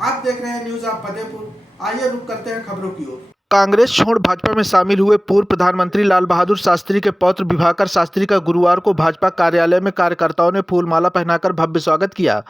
आप देख रहे हैं न्यूज ऑफ फतेहपुर। आइए रुक करते हैं खबरों की ओर। कांग्रेस छोड़ भाजपा में शामिल हुए पूर्व प्रधानमंत्री लाल बहादुर शास्त्री के पौत्र विभाकर शास्त्री का गुरुवार को भाजपा कार्यालय में कार्यकर्ताओं ने फूलमाला पहनाकर भव्य स्वागत किया।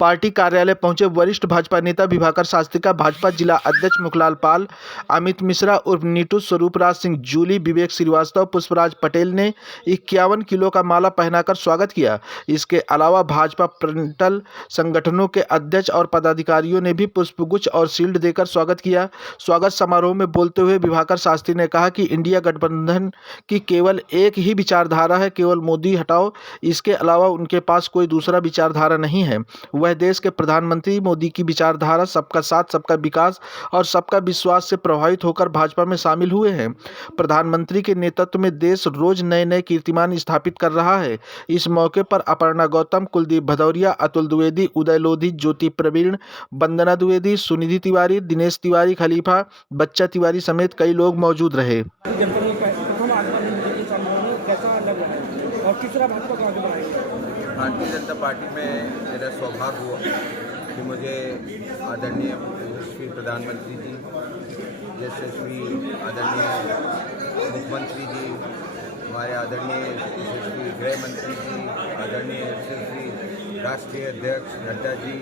पार्टी कार्यालय पहुंचे वरिष्ठ भाजपा नेता विभाकर शास्त्री का भाजपा जिला अध्यक्ष मुखलाल पाल, अमित मिश्रा उर्फ नीटू, स्वरूपराज सिंह जूली, विवेक श्रीवास्तव, पुष्पराज पटेल ने 51 किलो का माला पहनाकर स्वागत किया। इसके अलावा भाजपा फ्रंटल संगठनों के अध्यक्ष और पदाधिकारियों ने भी पुष्पगुच्छ और शील्ड देकर स्वागत किया। स्वागत समारोह में बोलते हुए विभाकर शास्त्री ने कहा कि इंडिया गठबंधन की केवल एक ही विचारधारा है, केवल मोदी हटाओ। इसके अलावा उनके पास कोई दूसरा विचारधारा नहीं है। वह देश के प्रधानमंत्री मोदी की विचारधारा सबका साथ, सबका विकास और सबका विश्वास से प्रभावित होकर भाजपा में शामिल हुए हैं। प्रधानमंत्री के नेतृत्व में देश रोज नए नए कीर्तिमान स्थापित कर रहा है। इस मौके पर अपर्णा गौतम, कुलदीप भदौरिया, अतुल द्विवेदी, उदय लोधी, ज्योति प्रवीण, वंदना द्विवेदी, सुनिधि तिवारी, दिनेश तिवारी, खलीफा, बच्चा तिवारी समेत कई लोग मौजूद रहे। भारतीय जनता पार्टी में मेरा सौभाग्य हुआ कि मुझे आदरणीय यशस्वी प्रधानमंत्री जी, यशस्वी आदरणीय मुख्यमंत्री जी, हमारे आदरणीय यशस्वी गृह मंत्री जी, आदरणीय यशस्वी राष्ट्रीय अध्यक्ष नड्डा जी,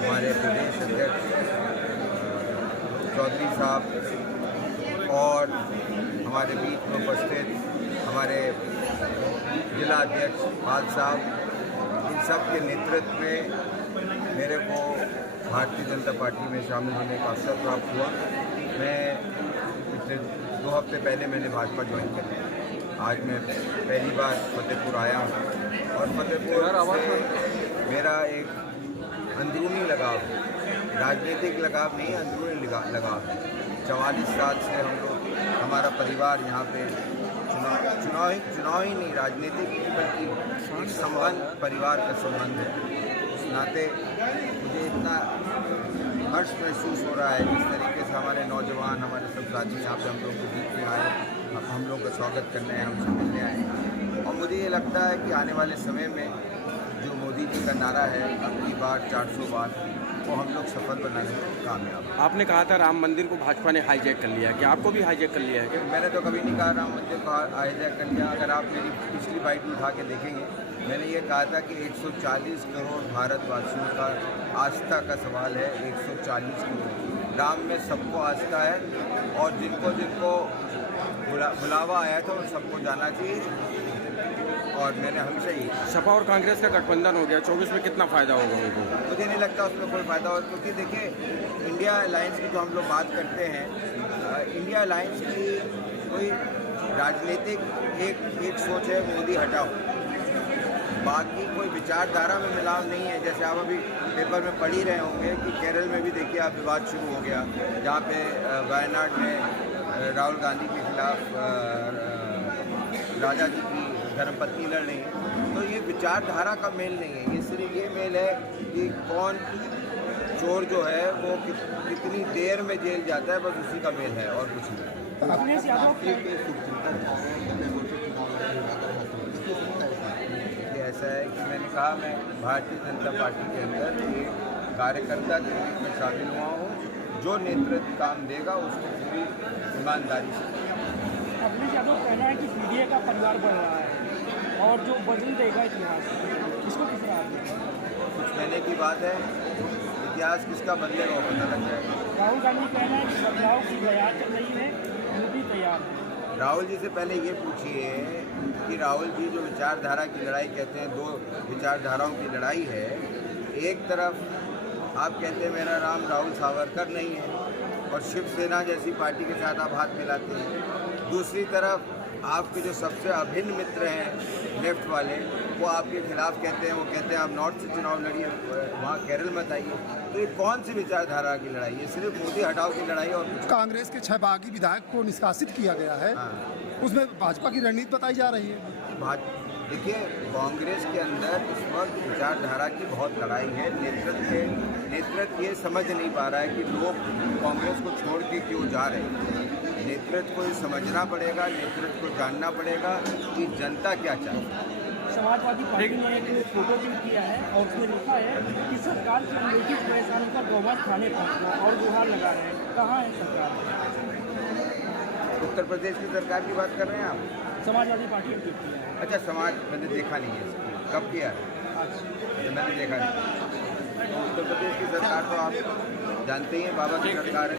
हमारे प्रदेश अध्यक्ष चौधरी साहब और हमारे बीच में उपस्थित हमारे जिला अध्यक्ष पाल साहब, इन सब के नेतृत्व में मेरे को भारतीय जनता पार्टी में शामिल होने का अवसर प्राप्त हुआ। मैं पिछले 2 हफ्ते पहले मैंने भाजपा ज्वाइन कर लिया। आज मैं पहली बार फतेहपुर आया हूँ और फतेहपुर से मेरा एक अंदरूनी लगाव है, राजनीतिक लगाव नहीं, अंदरूनी लगाव है। 44 साल से हम लोग, हमारा परिवार यहाँ पे चुनाव ही नहीं, राजनीतिक नहीं, बल्कि एक संबंध, परिवार का संबंध है। उस नाते मुझे इतना हर्ष महसूस हो रहा है जिस तरीके से हमारे नौजवान, हमारे सब साथी यहाँ पे हम लोग के बीच में आए, अब हम लोग का स्वागत करने आए, हमसे मिलने आए। और मुझे ये लगता है कि आने वाले समय में जो मोदी जी का नारा है, अगली बार 400 बार, वो हम लोग सफल बनाने में कामयाब। आपने कहा था राम मंदिर को भाजपा ने हाईजैक कर लिया, क्या आपको भी हाईजैक कर लिया है? मैंने तो कभी नहीं कहा राम मंदिर को हाईजैक कर लिया। अगर आप मेरी पिछली बाइट उठा के देखेंगे, मैंने ये कहा था कि 140 करोड़ भारतवासियों का आस्था का सवाल है। 140 करोड़ राम में सबको आस्था है और जिनको जिनको बुलावा आया था उन सबको जाना चाहिए। और मैंने हमेशा ही सपा और कांग्रेस का गठबंधन हो गया, 24 में कितना फ़ायदा होगा उनको? मुझे नहीं लगता उसमें कोई फ़ायदा होगा, क्योंकि देखिए इंडिया अलायंस की जो हम लोग बात करते हैं, इंडिया अलायंस की कोई राजनीतिक एक सोच है, मोदी हटाओ। बाकी कोई विचारधारा में मिलाव नहीं है। जैसे आप अभी पेपर में पढ़ ही रहे होंगे कि केरल में भी देखिए आप विवाद शुरू हो गया, जहाँ पे वायनाड में राहुल गांधी के खिलाफ राजा जी की धर्मपत्नी लड़ रही है। तो ये विचारधारा का मेल नहीं है, ये सिर्फ ये मेल है कि कौन चोर जो है वो कितनी देर में जेल जाता है, बस उसी का मेल है और कुछ नहीं। ऐसा है कि मैंने कहा, मैं भारतीय जनता पार्टी के अंदर एक कार्यकर्ता के रूप में शामिल हुआ हूँ। जो नेतृत्व काम देगा उसको पूरी ईमानदारी से। अखिलेश यादव कहना है कि पीडीए का परिवार बढ़ रहा है और जो बदल देगा इतिहास, इसको किस तरह? कुछ कहने की बात है, इतिहास किसका बदलेगा वो पता लग जाएगा। राहुल गांधी कहना है कि बदलाव की तैयार चल रही है, मोदी तैयार है। राहुल जी से पहले ये पूछिए कि राहुल जी जो विचारधारा की लड़ाई कहते हैं, 2 विचारधाराओं की लड़ाई है। एक तरफ आप कहते हैं मेरा नाम राहुल सावरकर नहीं है और शिवसेना जैसी पार्टी के साथ आप हाथ मिलाते हैं। दूसरी तरफ आपके जो सबसे अभिन्न मित्र हैं लेफ्ट वाले, वो आपके खिलाफ कहते हैं, वो कहते हैं आप नॉर्थ से चुनाव लड़िए, वहाँ केरल मत आइए। तो ये कौन सी विचारधारा की लड़ाई है? सिर्फ मोदी हटाओ की लड़ाई। और कांग्रेस के 6 बागी विधायक को निष्कासित किया गया है। हाँ। उसमें भाजपा की रणनीति बताई जा रही है। देखिए, कांग्रेस के अंदर इस वक्त विचारधारा की बहुत लड़ाई है। नेतृत्व ये समझ नहीं पा रहा है कि लोग कांग्रेस को छोड़ के क्यों जा रहे हैं। नेतृत्व को समझना पड़ेगा, नेतृत्व को जानना पड़ेगा कि जनता क्या चाहती है। समाजवादी पार्टी ने एक फोटो भी किया है और उसमें लिखा है कि सरकार सरकार से लेखित परेशान होकर गौवंश थाने पहुंचना और गुहार लगा रहे हैं, कहाँ है सरकार? उत्तर प्रदेश की सरकार की बात कर रहे हैं आप? समाजवादी पार्टी ने किया है। अच्छा, समाज मैंने देखा नहीं है, कब किया है? अच्छा, तो मैंने देखा नहीं। तो उत्तर प्रदेश की सरकार तो आप जानते ही हैं, बाबा की सरकार है।